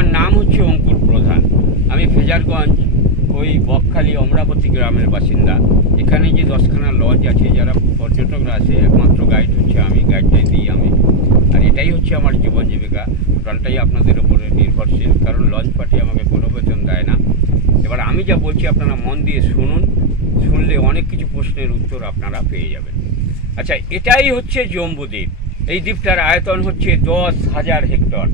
আমার নাম হচ্ছে অঙ্কুর প্রধান। আমি ফেজারগঞ্জ ওই বকখালি অমরাবতী গ্রামের বাসিন্দা। এখানে যে 10খানা লজ আছে, যারা পর্যটকরা আসে একমাত্র গাইড হচ্ছে আমি, গাইডটাই দিই আমি। আর এটাই হচ্ছে আমার জীবন জীবিকা, টোটালটাই আপনাদের উপরে নির্ভরশীল, কারণ লঞ্চ পার্টি আমাকে কোনো বেতন দেয় না। এবার আমি যা বলছি আপনারা মন দিয়ে শুনুন, শুনলে অনেক কিছু প্রশ্নের উত্তর আপনারা পেয়ে যাবেন। আচ্ছা, এটাই হচ্ছে জম্বুদ্বীপ। এই দ্বীপটার আয়তন হচ্ছে 10,000 হেক্টর।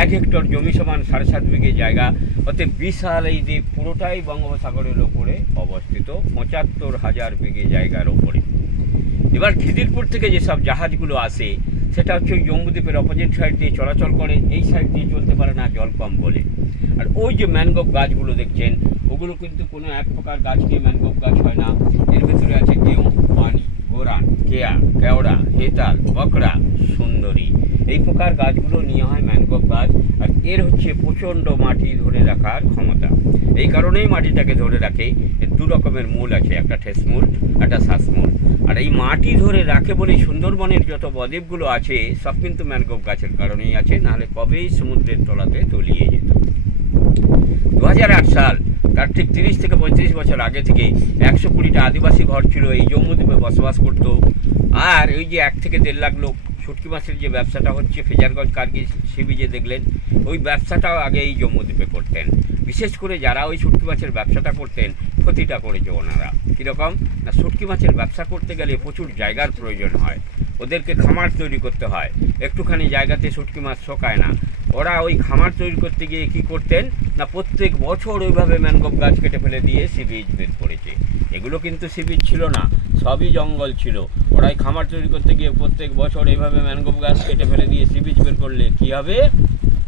1 হেক্টর জমি সমান 7.5 বিঘে জায়গা। অতএব বিশাল এই দ্বীপ পুরোটাই বঙ্গোপসাগরের ওপরে অবস্থিত, 75,000 বিঘে জায়গার ওপরে। এবার খিদিরপুর থেকে যেসব জাহাজগুলো আসে সেটা হচ্ছে ওই জম্বুদ্বীপের অপোজিট সাইড দিয়ে চলাচল করে, এই সাইড দিয়ে চলতে পারে না জল কম বলে। আর ওই যে ম্যানগ্রোভ গাছগুলো দেখছেন, ওগুলো কিন্তু কোনো এক প্রকার গাছ নিয়ে ম্যানগ্রোভ গাছ হয় না। এর ভেতরে আছে গেঁয়ু, পানি, গোরান, কেয়া, কেওড়া, হেতাল, বকড়া, সুন্দরী, এই প্রকার গাছগুলো নিয়ে হয় ম্যানগ্রোভ গাছ। আর এর হচ্ছে প্রচণ্ড মাটি ধরে রাখার ক্ষমতা। এই কারণেই মাটিটাকে ধরে রাখে। এর দু রকমের মূল আছে, একটা ঠেস মূল, একটা শ্বাস মূল। আর এই মাটি ধরে রাখে বলেই সুন্দরবনের যত বদ্বীপগুলো আছে সব কিন্তু ম্যানগ্রোভ গাছের কারণেই আছে, নাহলে কবেই সমুদ্রের তলাতে তলিয়ে যেত। 2008 সাল, তার ঠিক 30 থেকে 35 বছর আগে থেকে 120টা আদিবাসী ঘর ছিল এই জম্বুদ্বীপে বসবাস করত। আর ওই যে 1 থেকে 1.5 লাখ লোক শুটকি মাছের যে ব্যবসাটা হচ্ছে ফেজারগঞ্জ কার্গিল সি বিচে দেখলেন, ওই ব্যবসাটাও আগে এই জম্বুদ্বীপে করতেন। বিশেষ করে যারা ওই শুটকি মাছের ব্যবসাটা করতেন, ক্ষতিটা করেছে ওনারা। কীরকম না, শুটকি মাছের ব্যবসা করতে গেলে প্রচুর জায়গার প্রয়োজন হয়, ওদেরকে খামার তৈরি করতে হয়। একটুখানি জায়গাতে শুটকি মাছ শোকায় না। ওরা ওই খামার তৈরি করতে গিয়ে কী করতেন না, প্রত্যেক বছর ওইভাবে ম্যানগ্রোভ গাছ কেটে ফেলে দিয়ে সি বিচ বের করেছে। এগুলো কিন্তু সি বিচ ছিল না, সবই জঙ্গল ছিল। ওরা এই খামার তৈরি করতে গিয়ে প্রত্যেক বছর এইভাবে ম্যানগ্রোভ গাছ কেটে ফেলে দিয়ে সি বিচ বের করলে কী হবে?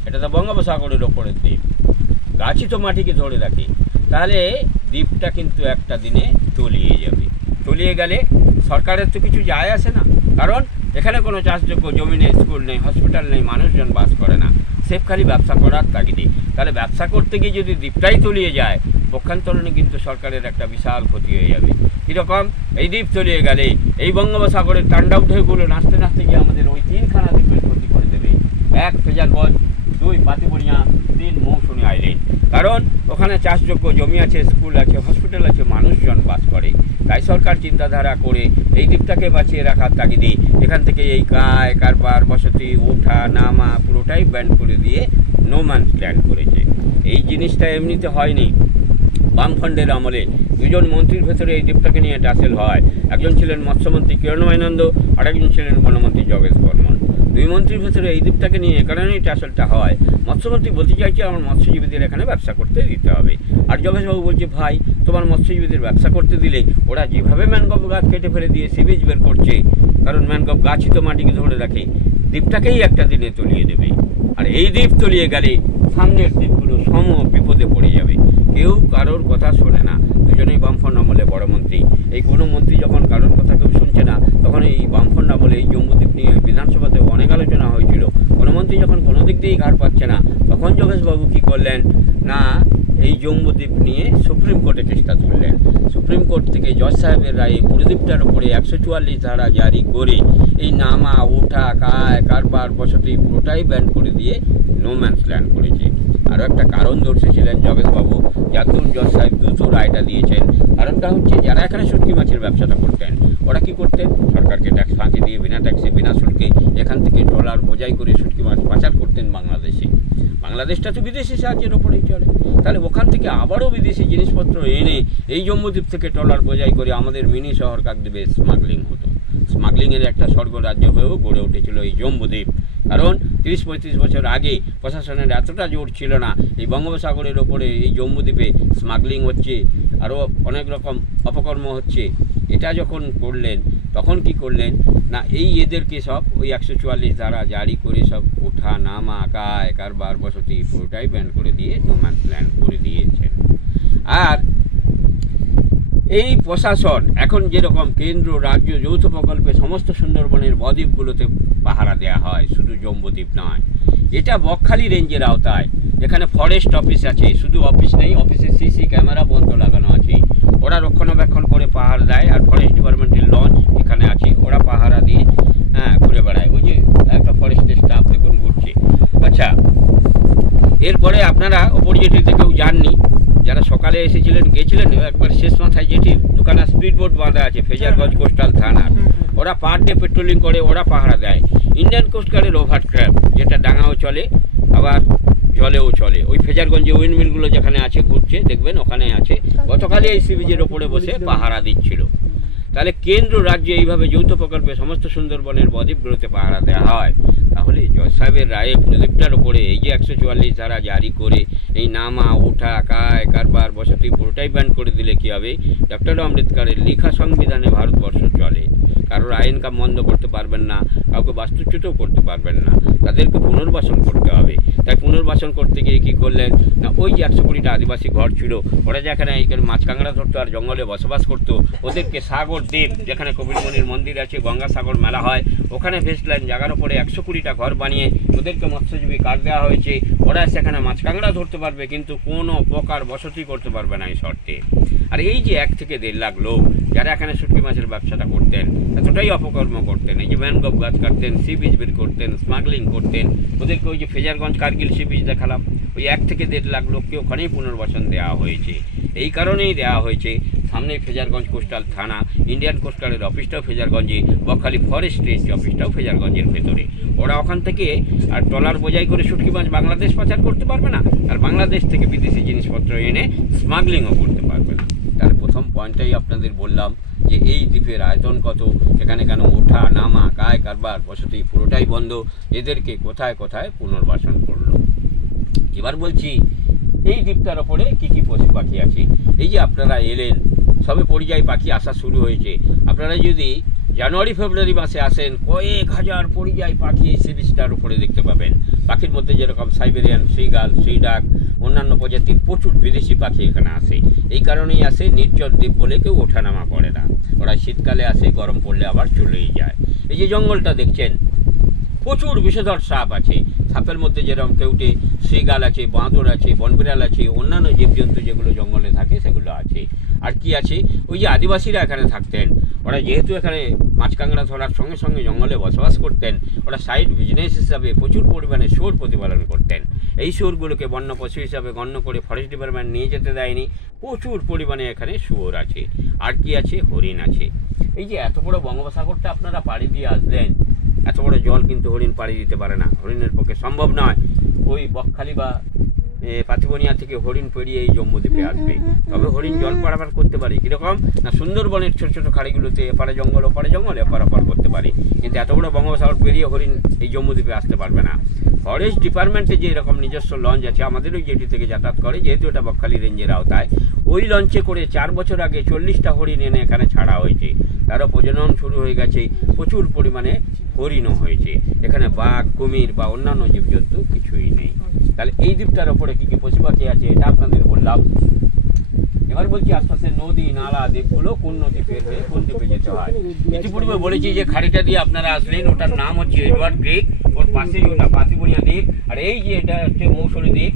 এটা তো বঙ্গোপসাগরের ওপরের দ্বীপ, গাছই তো মাটিকে ধরে রাখে। তাহলে দ্বীপটা কিন্তু একটা দিনে তলিয়ে যাবে। তলিয়ে গেলে সরকারের তো কিছু যায় আসে না, কারণ এখানে কোনো চাষযোগ্য জমি নেই, স্কুল নেই, হসপিটাল নেই, মানুষজন বাস করে না। সেফ খালি ব্যবসা করার তাগিদে। তাহলে ব্যবসা করতে গিয়ে যদি দ্বীপটাই তলিয়ে যায়, পক্ষান্তরণে কিন্তু সরকারের একটা বিশাল ক্ষতি হয়ে যাবে। কীরকম? এই দ্বীপ তলিয়ে গেলে এই বঙ্গোপসাগরের তাণ্ডব ঢেউগুলো নাচতে নাচতে গিয়ে আমাদের ওই 3খানা দ্বীপের ক্ষতি করে দেবে। 1 ফেজারগঞ্জ, 2 পাতিবনিয়া, 3 মৌসুমী আইল্যান্ড। কারণ ওখানে চাষযোগ্য জমি আছে, স্কুল আছে, হসপিটাল আছে, মানুষজন বাস করে। তাই সরকার চিন্তাধারা করে এই দ্বীপটাকে বাঁচিয়ে রাখার তাগিদে এখান থেকে এই কায় কারবার, বসতি, ওঠা নামা পুরোটাই ব্যান করে দিয়ে নো ম্যানস ল্যান্ড করেছে। এই জিনিসটা এমনিতে হয়নি। বামফ্রন্টের আমলে 2জন মন্ত্রীর ভেতরে এই দ্বীপটাকে নিয়ে টাসেল হয়। একজন ছিলেন মৎস্যমন্ত্রী কিরণময়ানন্দ, আর একজন ছিলেন বনমন্ত্রী যোগেশ বর্মন। 2 মন্ত্রীর ভেতরে এই দ্বীপটাকে নিয়ে এ কারণেই টাসেলটা হয়। মৎস্যমন্ত্রী বলতে চাইছে আমার মৎস্যজীবীদের এখানে ব্যবসা করতে দিতে হবে, আর যোগেশবাবু বলছে ভাই তোমার মৎস্যজীবীদের ব্যবসা করতে দিলে ওরা যেভাবে ম্যানগ্রোভ গাছ কেটে ফেলে দিয়ে সি বিচ বের করছে, কারণ ম্যানগ্রোভ গাছই তো মাটিকে ধরে রাখে, দ্বীপটাকেই একটা দিনে তলিয়ে দেবে। আর এই দ্বীপ তলিয়ে গেলে সামনের দ্বীপগুলো সম বিপদে পড়ে যাবে। কেউ কারোর কথা শোনে না। দুজনেই বামফ্রন্ট আমলে বড় মন্ত্রী। এই কোনো মন্ত্রী যখন কারোর কথা কেউ শুনছে না, তখন এই বামফ্রন্ট আমলে এই জম্বুদ্বীপ নিয়ে বিধানসভাতে অনেক আলোচনা হয়েছিল। কোনো মন্ত্রী যখন কোনো দিক দিয়েই ঘাট পাচ্ছে না, তখন যোগেশবাবু কী করলেন না, এই জম্বুদ্বীপ নিয়ে সুপ্রিম কোর্টে চেষ্টা তুললেন। সুপ্রিম কোর্ট থেকে জজ সাহেবের রায়ে পুরো দ্বীপটার উপরে 144 ধারা জারি করে এই নামা, ওঠা, কায় কারবার, বসতি পুরোটাই ব্যান করে দিয়ে নো ম্যানস ল্যান্ড করেছে। আরও একটা কারণ দর্শিয়েছিলেন যোগেশবাবু, যাতুন জজ সাহেব দ্রুত রায়টা দিয়েছেন। কারণটা হচ্ছে যারা এখানে শুটকি মাছের ব্যবসাটা করতেন, ওরা কী করতেন? সরকারকে ট্যাক্স ফাঁকি দিয়ে বিনা ট্যাক্সে বিনা শুল্কে এখান থেকে ট্রলার বোঝাই করে শুটকি মাছ পাচার করতেন বাংলাদেশে। বাংলাদেশটা তো বিদেশি সাহায্যের ওপরেই চলে। তাহলে ওখান থেকে আবারও বিদেশি জিনিসপত্র এনে এই জম্বুদ্বীপ থেকে ট্রলার বোঝাই করে আমাদের মিনি শহর কাকদ্বীপে স্মাগলিং হতো। স্মাগলিংয়ের একটা স্বর্গরাজ্য হয়েও গড়ে উঠেছিল এই জম্বুদ্বীপ। কারণ 30-35 বছর আগে প্রশাসনের এতটা জোর ছিল না। এই বঙ্গোপসাগরের ওপরে এই জম্বুদ্বীপে স্মাগলিং হচ্ছে, আরও অনেক রকম অপকর্ম হচ্ছে। এটা যখন করলেন, তখন কি করলেন না, এই এদেরকে সব ওই 144 ধারা জারি করে সব ওঠা নামা, কায় কারবার, বসতি পুরোটাই ব্যান করে দিয়ে নো ম্যানস ল্যান্ড করে দিয়েছেন। আর এই প্রশাসন এখন যেরকম কেন্দ্র রাজ্য যৌথ প্রকল্পে সমস্ত সুন্দরবনের বদ্বীপগুলোতে পাহারা দেওয়া হয়, শুধু জম্বুদ্বীপ নয়, এটা বকখালি রেঞ্জের আওতায়। এখানে ফরেস্ট অফিস আছে, শুধু অফিস নেই, অফিসে সিসি ক্যামেরা পর্যন্ত লাগানো আছে। ওরা রক্ষণাবেক্ষণ করে পাহারা দেয়। আর ফরেস্ট ডিপার্টমেন্টের লঞ্চ এখানে আছে, ওরা পাহারা দিয়ে ঘুরে বেড়ায়। ওই যে একটা ফরেস্টের স্টাফ দেখুন ঘুরছে। আচ্ছা, এরপরে আপনারা ওপর জেটিতে কেউ যাননি, যারা সকালে এসেছিলেন গেছিলেন, একবার শেষ মাথায় জেটির দুখানা স্পিড বোট বাঁধা আছে ফেজারগঞ্জ কোস্টাল থানার, ওরা পার ডে পেট্রোলিং করে, ওরা পাহারা দেয়। ইন্ডিয়ান কোস্টগার্ডের ওভারক্রাফট যেটা ডাঙাও চলে আবার জলেও চলে, ওই ফেজারগঞ্জে উইন্ডমিলগুলো যেখানে আছে ঘুরছে দেখবেন ওখানে আছে, গতকালই এই সি বিচের ওপরে বসে পাহারা দিচ্ছিল। তাহলে কেন্দ্র রাজ্যে এইভাবে যৌথ প্রকল্পে সমস্ত সুন্দরবনের বদ্বীপগুলোতে পাহারা দেওয়া হয়, তাহলে জজ সাহেবের রায়ে প্রদীপটার ওপরে এই যে 144 ধারা জারি করে এই নামা ওঠা কায় কারবার বসতি পুরোটাই ব্যান করে দিলে কী হবে? ডক্টর আম্বেদকরের লেখা সংবিধানে ভারতবর্ষ চলে, কারোর আইন কাম বন্ধ করতে পারবেন না, কাউকে বাস্তুচ্যুতও করতে পারবেন না, তাদেরকে পুনর্বাসন করতে হবে। তাই পুনর্বাসন করতে গিয়ে কী করলেন না, ওই যে 120টা আদিবাসী ঘর ছিল, ওরা যেখানে এইখানে মাছ কাঁকড়া ধরতো আর জঙ্গলে বসবাস করতো, ওদেরকে সাগর দ্বীপ যেখানে কপিলমুনির মন্দির আছে, গঙ্গাসাগর মেলা হয়, ওখানে ভেসলেন জায়গার ওপরে 120টা ঘর বানিয়ে ওদেরকে মৎস্যজীবী কার্ড দেওয়া হয়েছে। ওরা সেখানে মাছ কাঁকড়া ধরতে পারবে কিন্তু কোনো প্রকার বসতি করতে পারবে না এই শর্তে। আর এই যে 1 থেকে 1.5 লাখ লোক যারা এখানে শুটকি মাছের ব্যবসাটা করতেন, এতটাই অপকর্ম করতেন, এই যে ম্যানগ্রোভ গাছ কাটতেন, সি বিচ বের করতেন, স্মাগলিং করতেন, ওদেরকে ওই যে ফেজারগঞ্জ কার্গিল সি বিচ দেখালাম, ওই 1 থেকে 1.5 লাখ লোককে ওখানেই পুনর্বাসন দেওয়া হয়েছে। এই কারণেই দেওয়া হয়েছে, সামনে ফেজারগঞ্জ কোস্টাল থানা, ইন্ডিয়ান কোস্টালের অফিসটাও ফেজারগঞ্জে, বকখালি ফরেস্ট রেঞ্জ অফিসটাও ফেজারগঞ্জের ভেতরে। ওরা ওখান থেকে আর ট্রলার বোঝাই করে শুটকি মাছ বাংলাদেশ পাচার করতে পারবে না, আর বাংলাদেশ থেকে বিদেশি জিনিসপত্র এনে স্মাগলিংও করতে পারবে না। তাহলে প্রথম পয়েন্টটাই আপনাদের বললাম যে এই দ্বীপের আয়তন কত, এখানে কেন ওঠা নামা কায় কারবার বসতি পুরোটাই বন্ধ, এদেরকে কোথায় কোথায় পুনর্বাসন করলো। এবার বলছি এই দ্বীপটার ওপরে কী কী পশু পাখি আছে। এই যে আপনারা এলেন, সবে পরিযায়ী পাখি আসা শুরু হয়েছে, আপনারা যদি জানুয়ারি ফেব্রুয়ারি মাসে আসেন কয়েক হাজার পরিযায়ী পাখি এই সি বিচটার উপরে দেখতে পাবেন। পাখির মধ্যে যেরকম সাইবেরিয়ান শ্রীগাল, শ্রীডাক, অন্যান্য প্রজাতির প্রচুর বিদেশি পাখি এখানে আসে। এই কারণেই আসে, নির্জন দ্বীপ বলে কেউ ওঠানামা করে না, ওরা শীতকালে আসে, গরম পড়লে আবার চলেই যায়। এই যে জঙ্গলটা দেখছেন, প্রচুর বিষধর সাপ আছে, সাপের মধ্যে যেরকম কেউটে, শ্রীগাল আছে, বাঁদর আছে, বনবিড়াল আছে, অন্যান্য জীবজন্তু যেগুলো জঙ্গলে থাকে সেগুলো আছে। আর কি আছে, ওই যে আদিবাসীরা এখানে থাকতেন, ওরা যেহেতু এখানে মাছ কাঁকড়া ধরার সঙ্গে সঙ্গে জঙ্গলে বসবাস করতেন, ওরা সাইড বিজনেস হিসাবে প্রচুর পরিমাণে শুয়োর প্রতিপালন করতেন। এই শুয়োরগুলোকে বন্য পশু হিসাবে গণ্য করে ফরেস্ট ডিপার্টমেন্ট নিয়ে যেতে দেয়নি, প্রচুর পরিমাণে এখানে শুয়োর আছে। আর কি আছে, হরিণ আছে। এই যে এত বড় বঙ্গোপসাগরটা আপনারা পাড়ি দিয়ে আসলেন, এত বড় জল কিন্তু হরিণ পাড়ি দিতে পারে না, হরিণের পক্ষে সম্ভব নয়। ওই বকখালি বা পাতিবনিয়া থেকে হরিণ পেরিয়ে এই জম্বুদ্বীপে আসবে, তবে হরিণ জল পারাপার করতে পারে। কীরকম না, সুন্দরবনের ছোটো ছোটো খাড়িগুলোতে এপারে জঙ্গল ওপারে জঙ্গল এপার করতে পারে, কিন্তু এত বড় বঙ্গোপসাগর পেরিয়ে হরিণ এই জম্বুদ্বীপে আসতে পারবে না। ফরেস্ট ডিপার্টমেন্টে যে এরকম নিজস্ব লঞ্চ আছে, আমাদের ওই জেটি থেকে যাতায়াত করে, যেহেতু এটা বকখালি রেঞ্জের আওতায়, ওই লঞ্চে করে 4 বছর আগে 40টা হরিণ এনে এখানে ছাড়া হয়েছে। তারও প্রজনন শুরু হয়ে গেছে, প্রচুর পরিমাণে হরিণও হয়েছে। এখানে বাঘ, কুমির বা অন্যান্য জীবজন্তু কিছুই নেই। তাহলে এই দ্বীপটার ওপরে কী কী পশু পাখি আছে এটা আপনাদের বললাম। এবার বলছি আশপাশে নদী নালা দ্বীপগুলো কোন নদী পের হয়ে কোন দ্বীপে যেতে হয়। ইতিপূর্বে বলেছি যে খাড়িটা দিয়ে আপনারা আসলেন, ওটার নাম হচ্ছে এডওয়ার্ড ক্রিক, ওর পাশেই ওটা পাতিবনিয়া দ্বীপ, আর এই যে এটা হচ্ছে মৌসুমী দ্বীপ,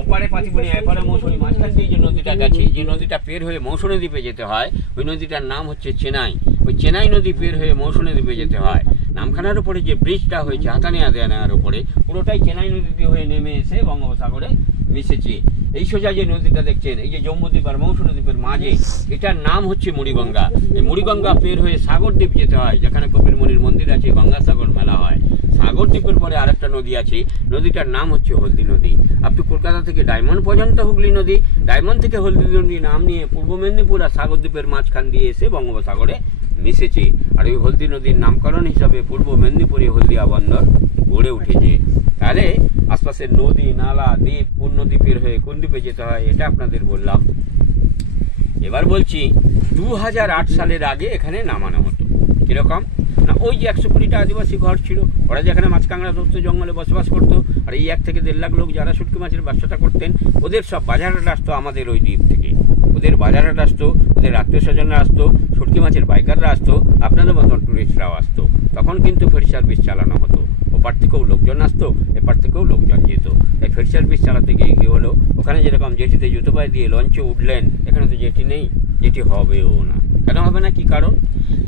ওপারে পাতিবনিয়া এপারে মৌসুমী, মাঝখান দিয়ে যে নদীটা গেছে, যে নদীটা পের হয়ে মৌসুমী দ্বীপে যেতে হয়, ওই নদীটার নাম হচ্ছে চেনাই। ওই চেনাই নদী পের হয়ে মৌসুমী দ্বীপে যেতে হয়। নামখানার উপরে যে ব্রিজটা হয়েছে হাতানিয়া দেয়ানার উপরে, পুরোটাই চেনাই নদীতে হয়ে নেমে এসে বঙ্গোপসাগরে মিশেছে। এই সোজা যে নদীটা দেখছেন, এই যে জম্বুদ্বীপ আর মৌসুমী দ্বীপের মাঝে, এটার নাম হচ্ছে মুড়িগঙ্গা। এই মুড়িগঙ্গা পের হয়ে সাগরদ্বীপ যেতে হয়, যেখানে কপিলমুনির মন্দির আছে, গঙ্গাসাগর মেলা হয়। সাগরদ্বীপের পরে আরেকটা নদী আছে, নদীটার নাম হচ্ছে হলদি নদী। আপনি কলকাতা থেকে ডায়মন্ড পর্যন্ত হুগলি নদী, ডায়মন্ড থেকে হলদি নদী নাম নিয়ে পূর্ব মেদিনীপুর আর সাগরদ্বীপের মাঝখান দিয়ে এসে বঙ্গোপসাগরে মিশেছে। আর ওই হলদি নদীর নামকরণ হিসাবে পূর্ব মেদিনীপুরে হলদিয়া বন্দর গড়ে উঠেছে। তাহলে আশপাশের নদী নালা দ্বীপ কোন নদী পের হয়ে কোন দ্বীপে যেতে হয় এটা আপনাদের বললাম। এবার বলছি 2008 সালের আগে এখানে নামানো হতো। কীরকম না, ওই যে 120টা আদিবাসী ঘর ছিল, ওরা যেখানে মাছ কাঁকড়া ধরতো, জঙ্গলে বসবাস করতো, আর এই 1 থেকে 1.5 লাখ লোক যারা শুটকি মাছের ব্যবসাটা করতেন, ওদের সব বাজারহাট আসতো আমাদের ওই দ্বীপ থেকে। ওদের বাজারহাট আসতো, ওদের আত্মীয় স্বজনরা আসতো, শুটকি মাছের বাইকাররা আসতো, আপনাদের মতন টুরিস্টরাও আসতো। তখন কিন্তু ফেরি সার্ভিস চালানো হতো, ওপার থেকেও লোকজন আসতো, এপার থেকেও লোকজন যেত। এই ফেরি সার্ভিস চালাতে গিয়ে কী হলো, ওখানে যেরকম জেটিতে জুতো পায়ে দিয়ে লঞ্চে উঠলেন, এখানে তো জেটি নেই, জেটি হবেও না। কেন হবে না, কী কারণ?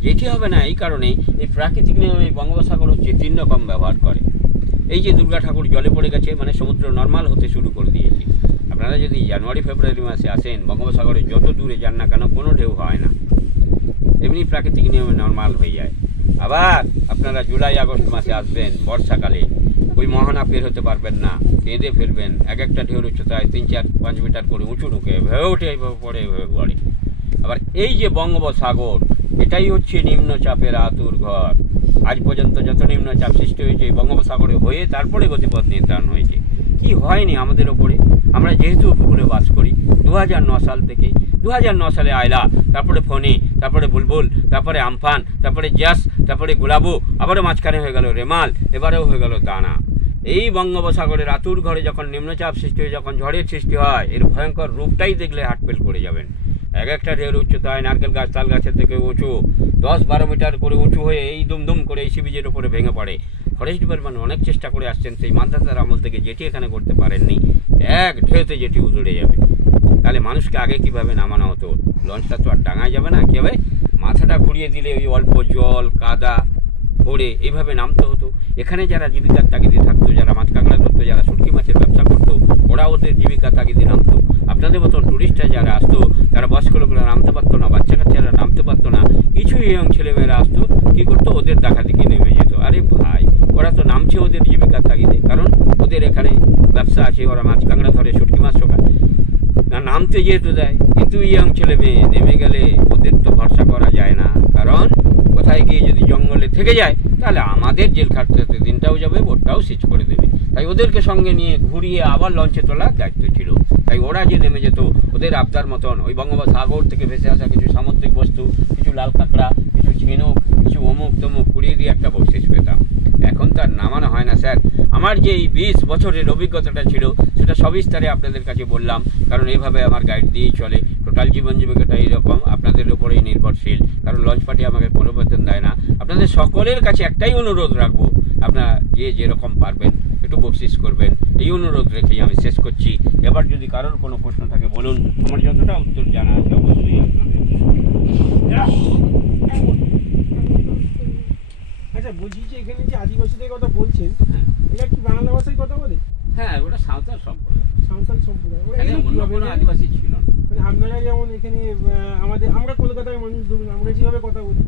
জেটি হবে না এই কারণেই, এই প্রাকৃতিক নিয়মে বঙ্গোপসাগর হচ্ছে 3 রকম ব্যবহার করে। এই যে দুর্গা ঠাকুর জলে পড়ে গেছে, মানে সমুদ্র নর্মাল হতে শুরু করে দিয়েছে। আপনারা যদি জানুয়ারি ফেব্রুয়ারি মাসে আসেন, বঙ্গোপসাগরে যত দূরে যান না কেন কোনো ঢেউ হয় না, এমনি প্রাকৃতিক নিয়মে নর্মাল হয়ে যায়। আবার আপনারা জুলাই আগস্ট মাসে আসবেন বর্ষাকালে, ওই মোহনা পের হতে পারবেন না, কেঁদে ফেলবেন। এক একটা ঢেউর উচ্চতায় 3-4-5 মিটার করে উঁচু ঢুকে ভেবে ওঠে, এইভাবে পড়ে এভাবে পড়ে। আবার এই যে বঙ্গোপসাগর, এটাই হচ্ছে নিম্নচাপের আতুর ঘর। আজ পর্যন্ত যত নিম্নচাপ সৃষ্টি হয়েছে এই বঙ্গোপসাগরে হয়ে তারপরে গতিপথ নির্ধারণ হয়েছে। কি হয়নি আমাদের ওপরে? আমরা যেহেতু উপকূলে বাস করি 2009 সাল থেকে, 2009 সালে আয়লা, তারপরে ফণী, তারপরে বুলবুল, তারপরে আমফান, তারপরে জাস, তারপরে গুলাবু, আবারও মাঝখানে হয়ে গেল রেমাল, এবারেও হয়ে গেল দানা। এই বঙ্গোপসাগরের আতুর ঘরে যখন নিম্নচাপ সৃষ্টি হয়ে যখন ঝড়ের সৃষ্টি হয়, এর ভয়ঙ্কর রূপটাই দেখলে হাটফেল করে যাবেন। এক একটা ঢেউর উচ্চতায় নারকেল গাছ তাল গাছের থেকে উঁচু 10-12 মিটার করে উঁচু হয়ে এই দুমদুম করে এই সি বিচের ওপরে ভেঙে পড়ে। ফরেস্ট ডিপার্টমেন্ট অনেক চেষ্টা করে আসছেন, সেই মান্ধাতার আমল থেকে যেটি এখানে করতে পারেননি, এক ঢেউতে যেটি উজড়ে যাবে। তাহলে মানুষকে আগে কীভাবে নামানো হতো? লঞ্চটা তো আর ডাঙায় যাবে না, কীভাবে মাথাটা ঘুরিয়ে দিলে ওই অল্প জল কাদা পড়ে এইভাবে নামতে হতো। এখানে যারা জীবিকার তাগিদে থাকতো, যারা মাছ কাঁকড়া ধরতো, যারা শুটকি মাছের ব্যবসা করতো, ওরা ওদের জীবিকার তাগিদে নামতো। আপনাদের মতন টুরিস্টরা যারা আসতো, তারা বয়স্ক লোকরা নামতে পারতো না, বাচ্চা কাচ্চারা নামতে পারতো না, কিছু ইয়ং ছেলেমেয়েরা আসতো, কী করতো? ওদের ডাকাতিকে নেমে যেত। আরে ভাই, ওরা তো নামছে ওদের জীবিকার তাগিদে, কারণ ওদের এখানে ব্যবসা আছে, ওরা মাছ কাঁকড়া ধরে, শুটকি মাছ শোকায় না, নামতে যেহেতু দেয়। কিন্তু ইয়ং ছেলে মেয়ে নেমে গেলে ওদের তো ভরসা করা যায় না, কারণ কোথায় গিয়ে যদি জঙ্গলে থেকে যায় তাহলে আমাদের জেল খাটতে দিনটাও যাবে, বোটটাও সিজ করে দেবে। তাই ওদেরকে সঙ্গে নিয়ে ঘুরিয়ে আবার লঞ্চে তোলার দায়িত্ব ছিল। তাই ওরা যে নেমে যেত, ওদের আবদার মতন ওই বঙ্গোপসাগর থেকে ভেসে আসা কিছু সামুদ্রিক বস্তু, কিছু লাল কাঁকড়া, কিছু ঝিনুক, কিছু অমুক তমুক কুড়িয়ে দিয়ে একটা বকশিস পেতাম। এখন তার নামানো হয় না স্যার। আমার যে এই 20 বছরের অভিজ্ঞতাটা ছিল সেটা সবিস্তারে আপনাদের কাছে বললাম, কারণ এইভাবে আমার গাইড দিয়েই চলে। টোটাল জীবন জীবিকাটা এইরকম, আপনাদের উপরেই নির্ভরশীল, কারণ লঞ্চ পার্টি আমাকে কোনো বেতন দেয় না। আপনাদের সকলের কাছে একটাই অনুরোধ রাখবো, আপনারা যে যেরকম পারবেন একটু বকশিস করবেন, এই অনুরোধ রেখেই আমি শেষ করছি। এবার যদি কারোর কোনো প্রশ্ন থাকে বলুন, আমার যতটা উত্তর জানা আছে অবশ্যই আপনাদের। আচ্ছা, বলছি যে এখানে যে আদিবাসীদের কথা বলছেন, এরা কি বাংলা ভাষায় কথা বলে? হ্যাঁ, ওটা সাঁওতাল সম্প্রদায়, সাঁওতাল সম্প্রদায়। ওরা এখানে এলো অন্য কিভাবে? কোনো আদিবাসী ছিল না। মানে আপনারা যেমন এখানে আমরা কলকাতার মানুষ, ধরুন আমরা যেভাবে কথা বলি,